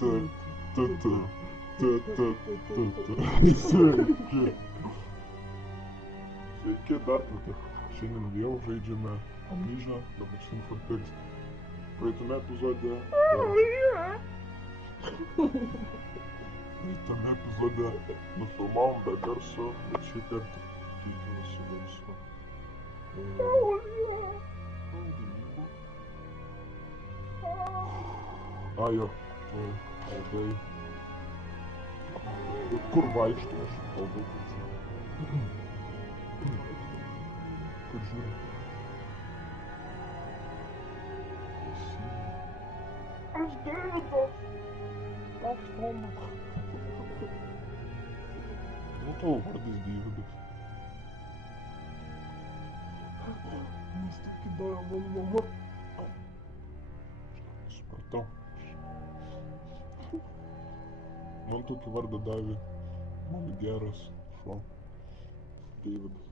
Sveiki dar kartą. Šiandien vėl žaidžiame Amnesia The Machine for Pigs. Praeitame epizode nufilmavom be garso, bet šį kartą tikimės su garsu. Jo, labai. Kur vaikštai, aš kalbu, kur žiūri. Kur žiūri? Aš Davidas! Koks Tomas? Nu tavo vardas Davidas. Mes tik kidojom mama. Supratau. Man tokį vardą davė mano geras šuo. Davidas.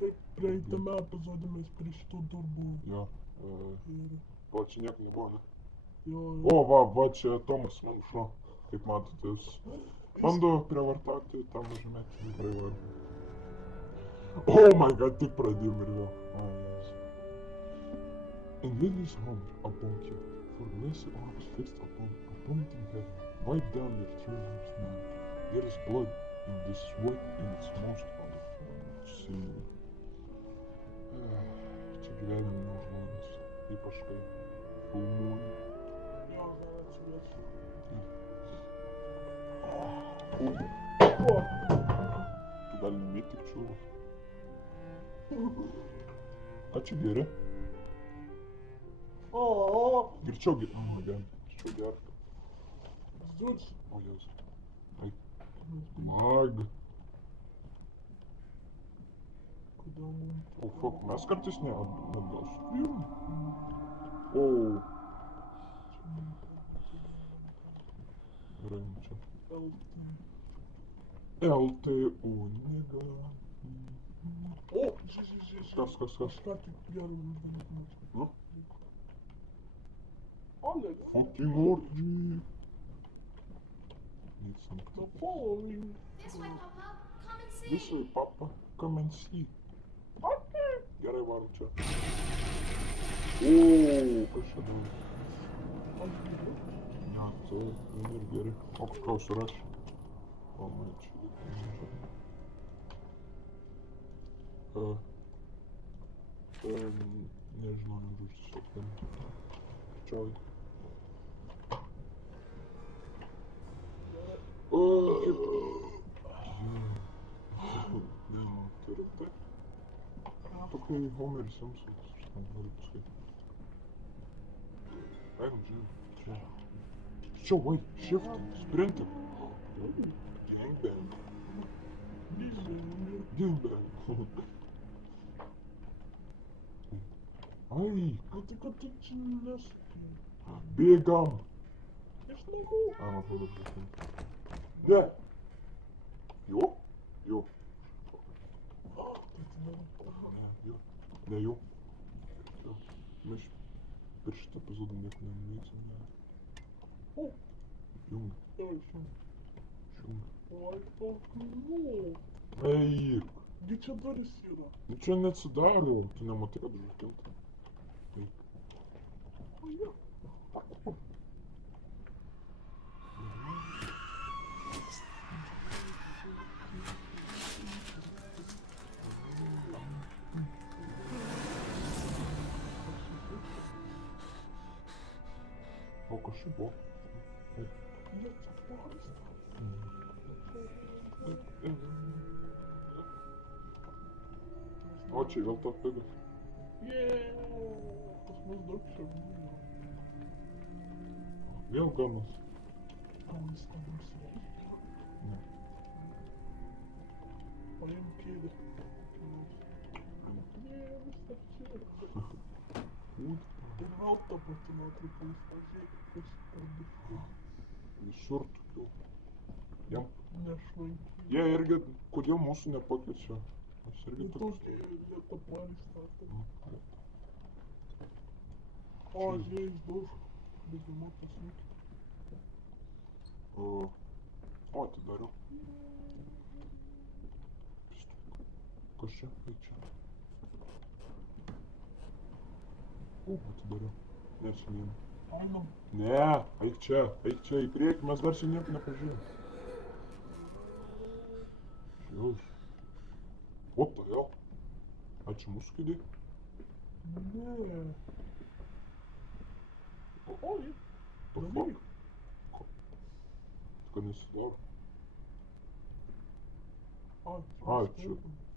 Taip, praeitame epizode mes prie šito dar buvo. Jo. Va, čia nieko nebuvo, ne? Jo. O, va, čia Tomas, mano šuo. Kaip matote, jis bando prievartauti tą mažametį vardą. Oh my god, tik pradėjom ir vėl. In Lily's home, upon you, for Leslie arms fixed upon appointing her, wipe down your children's name. There is blood in this sweat in its most wonderful sin. Čia gyvenime žmonės, ypač kai filmuoja. Jo, gal atsivėsiu. Tu gali numėti tik čiūvas. Ačiū geri. Girčiau geri. Girčiau geri. Zdūks. O, jaus. Ai. Mag. O, fuck, mes kartais neatgal suvijom. O. Gerai, čia. LTU, nega. O, žiūrėk. Kas? Ką tik gerai uždanėt. Nu? Fucking orgy. Need some following. This way, Papa. Come and see. This way, Papa. Come and see. Gerai, varom čia. O, kas čia davė? Ne, tai ir gerai. O, ką užsirašė? O, man čia. Nežinau, nežinau, tiesiog ten. Čiau. Tokia Homeris Simpsonas, aš ten noriu paskaityti. Einam, žiūrėjau. Čia, vai, shift, sprintam. Gangbang. Ai, kad tu čia nespėjai. Bėgam. Aš negau. Man atrodo, priešingai. Ne. Jo. Ne, jau. Mes per šitą epizodą nieko nenuveiksim, ne. O! Junga. Eik! Gi čia duris yra? Nu čia neatsidaro, tu nematai, kad užrakinta. Eik. O, jo. O, kas čia buvo? O, čia vėl to pigas. Pas mus daug čia buvo. Vėl ganas. O, jis ką nors reikia? Ne. Paim kėdę. Ne, viskas čia. Ir vėl tą patį nuotrauką pažiūrėk, kas parduoti. Visur tokių. Jam nešvaikį. Jie irgi, kodėl mūsų nepakviečia? Mes irgi toks. Jie tą planį statė. O, žiūrėjus daug. Bėgimo pasmėk. О, atidariau. Kas čia? Eik čia. Atidariau. Nesiniam. Einam. Ne, eik čia, į priekį, mes dar čia nieko nepažiūrėjom. Žiaus. What the hell? A čia mūsų kėdė? Ne. Oi. The fuck? Kad nesidaro. Ai, čia.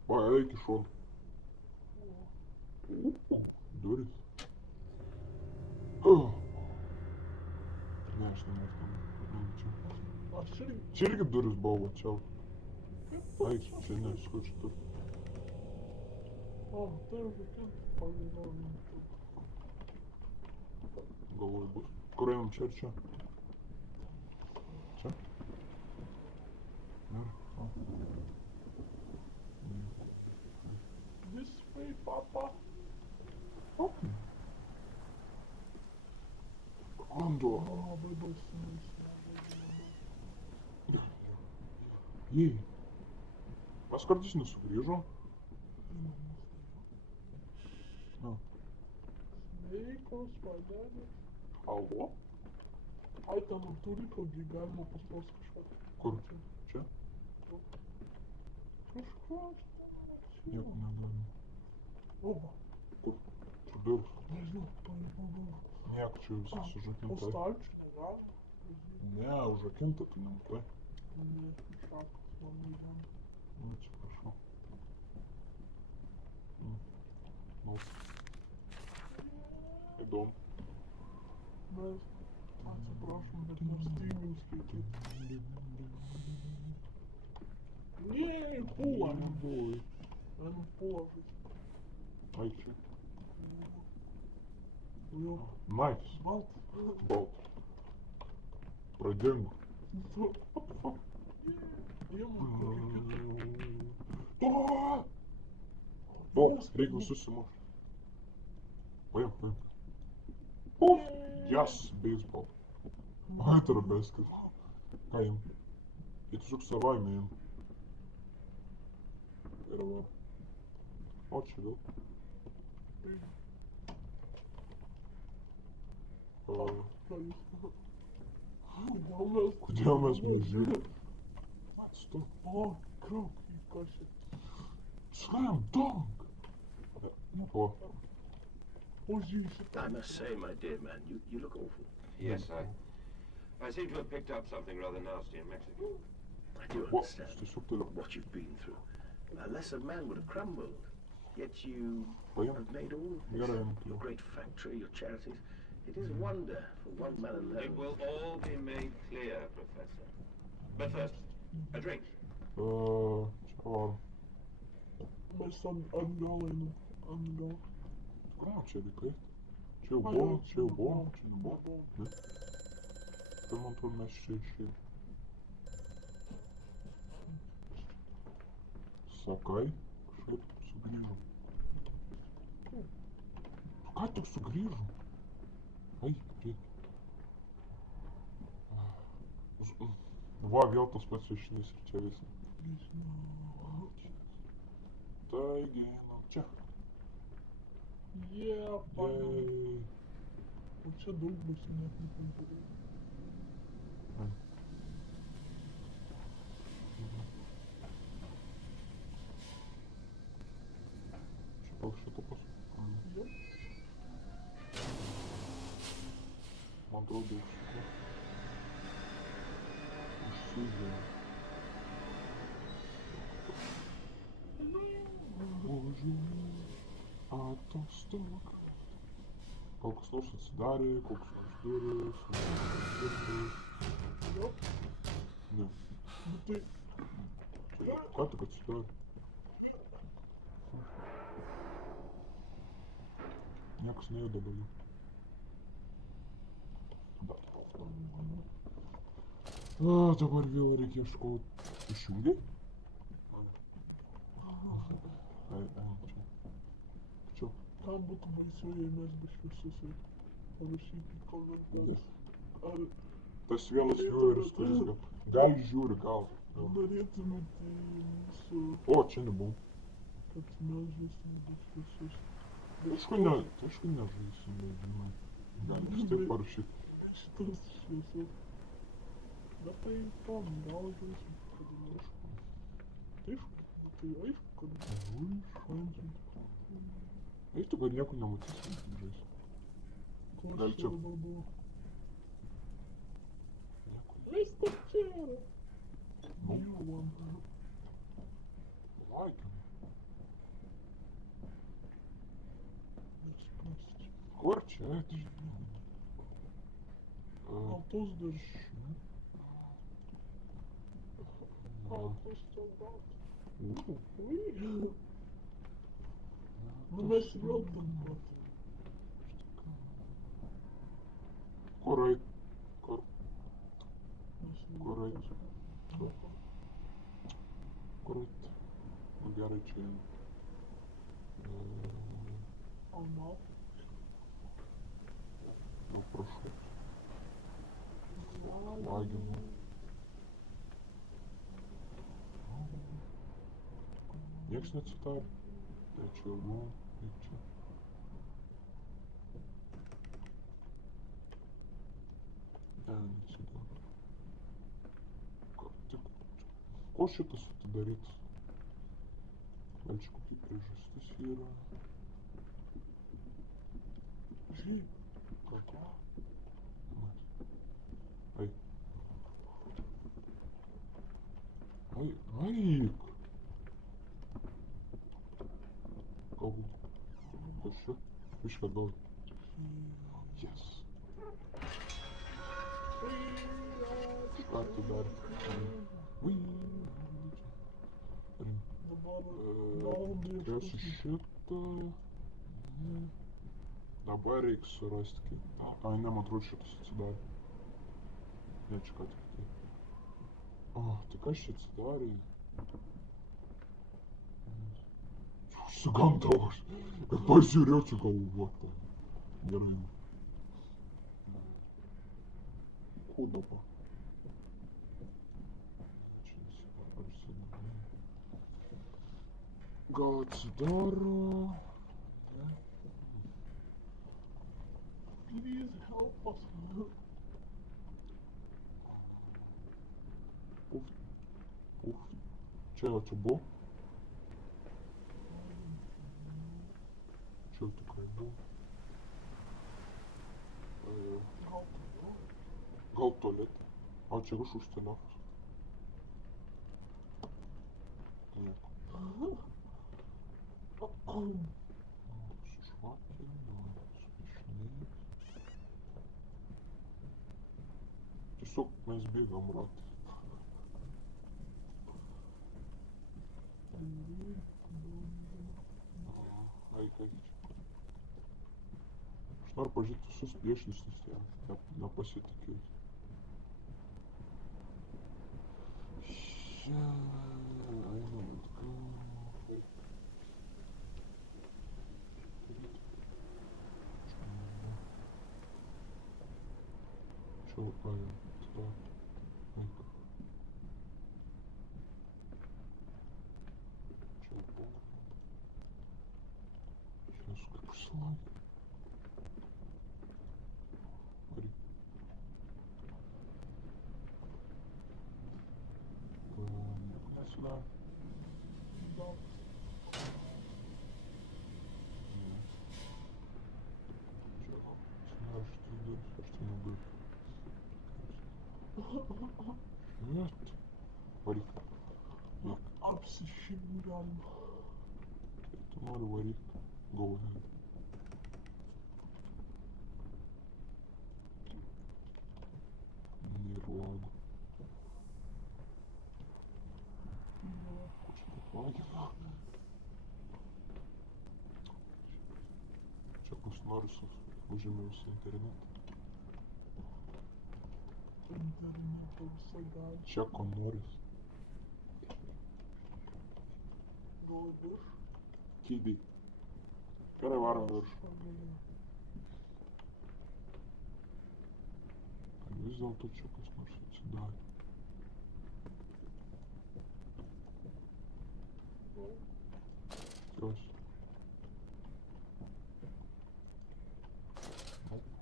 Va, eik į šoną. Duris. Ne, aš nenoriu. Aš irgi. Čia irgi duris buvo, va čia. Eik, čia ne, skočiu tu. O, tai jau kokia pagalvojau. Galvoju bus. Kur einam čia ir čia? Čia? Ir? This way, papa. Okay. Vanduo. Labai baisu. Jei. Mes kartais nesugrįžom. Sveikos, padelės. Alvo? Ai, ten turiko galima paspausti kažką. Kur? Čia? Kažką. Nieko negalima. Oba. Kur? Kur durys? Nežinau, pagalvoju. Nieko, čia visas Po užrakinta. stalčių negalima. Ne, užrakinta, tu nematai. Ne, šakos man neįdomu. Nu, čia prašau. Nu. Įdomu. Mes atsiprašom, bet mes tingim skaityti. Nie, pula. Ой. Anu pula. Ai, čia. Jo. Nice. Balt. Balt. Pradingo. Jiem O, reikia visus sumušti. Paim. Uf, yes, baseball. Ai, tai yra basket. Ką jam? Jie tiesiog savaime jam. Ir va. O, čia vėl. Kodėl mes maži? Stop. O, krauk į košę. Slam dunk! O, O, žiūrėsi. I must say, my dear man, you look awful. Yes, I seem to have picked up something rather nasty in Mexico. I do o, understand tiesiog toliau. what you've been through. A lesser man would have crumbled. Yet you Paim. have made all this, Gerai, your great factory, your charities. It is a wonder for one man alone. It will all be made clear, Professor. But first, a drink. Čia varom. Mes atgal einam. Atgal. Ką čia reikai? Čia jau buvo. Ne? Tai man atrodo mes čia išėjom. Sakai, kažkaip sugrįžom. Ką tik sugrįžom? Ai, priek. Va, vėl tas pats viešinys ir čia visi. Taigi, einam čia. Jie, paim. Jei. O čia daug bus, net nepažiūrėjau. Čia koks šito pas. Jo. Man atrodo, užsuko. Užsižėjo. Bože, atostog. Gal kas nors atsidarė, koks nors durys, Jo. ne. Bet tai... Ką tik atsidarė? Niekas nejuda daugiau. Dabar vėl reikia ieškoti. Išjungiai? Ai, čia. Čia. Tam būtų baisiau, jei mes be šviesos ir parašyti komentarus. Ar... Tai tas vienas Jueris, kuris gal žiūri, gal. Norėtumėte į mūsų, O, čia nebuvau. kad mes žaisime du šviesus. Aišku, nežaisime, žinai. Gali vis tiek parašyti. Šitas šviesus. Bet tai tam, gal žaisim kada nors. Aišku, tai aišku, kad Eik tu, kad nieko nematysi, žaisi. Ko Gal aš čia- dabar buvau? Nieko. Eis taip čia! Nu. You want to. Laikim. Neišprasti. Kur čia? Gal tos dar Gal tos čia gal. Ui. Nu mes vėl tam pat. Kur eit? Kur? Mes Kur eit? vėl Kur eit? Nu gerai, čia. Alma. Nu, prašau. Laginu. Nieks neatsitarė. Tai čia jau buvo, tai čia. Neatsitarė. Ko šitas atidarytas? Gal čia kokia priežastis yra? Žiūrėk. Kokia? Ai. Ai, eik! Galbūt. Kas čia? Išką gal. Yes. Ką tu dar? Ui. Dabar darom Tikriausiai šitą. Dabar reiks surasti kaip. Ai, ne, man atrodo šitas atsidarė. Ne, čia ką tik tai. O, tai kas čia atsidarė? Sugamdavau aš. Ir pažiūrėjau, čia galvota. Gerai. Kūdapa. Čia atsidarė. Gal atsidaro? Ne. Please help us. Uf. Čia jau čia buvo? Čia jau tikrai buvo. Gal tualetė? O čia kažkoks telefas. Nieko. Sušvakino, supišnėjus. Tiesiog mes bėgam ratais. Eik. Aš noriu pažiūrėti visus piešinius, nes jie nepasitikėjus. Einam atgal. Čia tada. Eik. Čia buvo. Сейчас как слайд. Смотри. Сюда. Да. Сюда, что здесь, что не будет. Нет. Смотри. Нет. Apsišimdam. Это надо варить. Go ahead. Нирвана. Что-то плагина. Чакус Норрисов. Užėmėjus internetą. Interneto visada. Čeko Norris. Gal virš? Kidį. Gerai, varom virš. Vis vis dėlto čia kas nors atsidarė. Tikiuosi.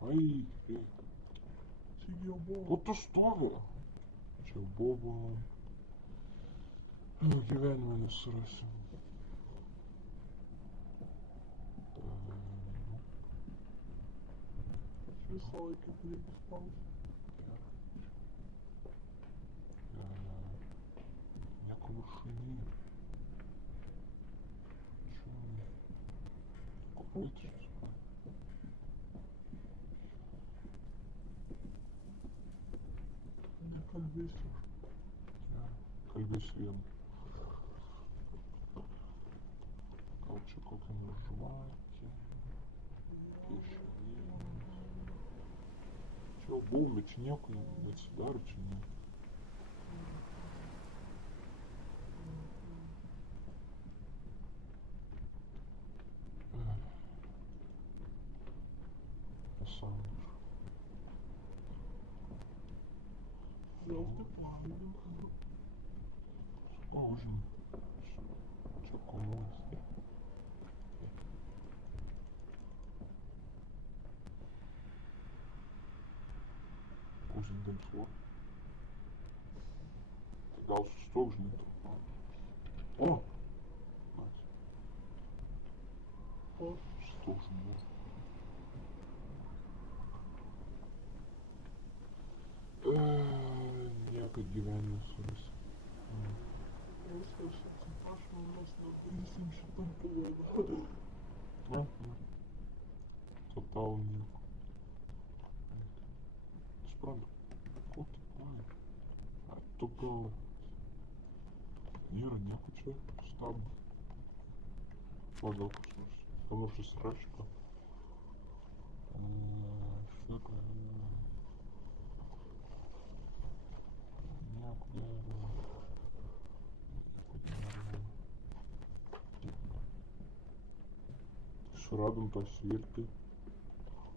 Ai, reikia. Taigi jau buvo. O tu stovi. Čia buvo. Gyvenime nesurasim. Visą laiką reikia spausti. Nieko viršūnėje. Čia. Kopėtis. Nekalbėsiu. Kalbės vien. Gal čia kokia nors žvakė. Piešinėlis. Čia jau buvom, bet čia nieko neatsidaro, čia ne. Pasąmonė. Vėl taip valgym. Spaudžiam. Čia komunis. Uždedam svorį. Tai gal sustok, žinai. O! O, Sustok, žinai. Niekad gyvenime surasi. viskas, atsiprašau, mes nedarysim šitam pavojų. Ne? Total nieko. Suprantu. Ko tu paėmė? Ar tu gal... Nėra nieko čia stabdo. O gal kas nors. Gal nors įsirašyko. Šitą... Nieko gero. Suradom tą svirtį.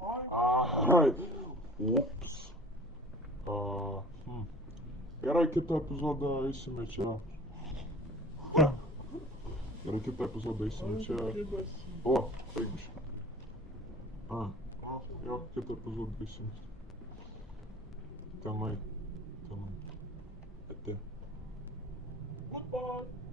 Ai! Ups. Gerai, kitą epizodą eisime čia. Gerai, kitą epizodą eisime čia. O, taigi. Jo, kitą epizodą eisime. Tenai. Ate. Goodbye.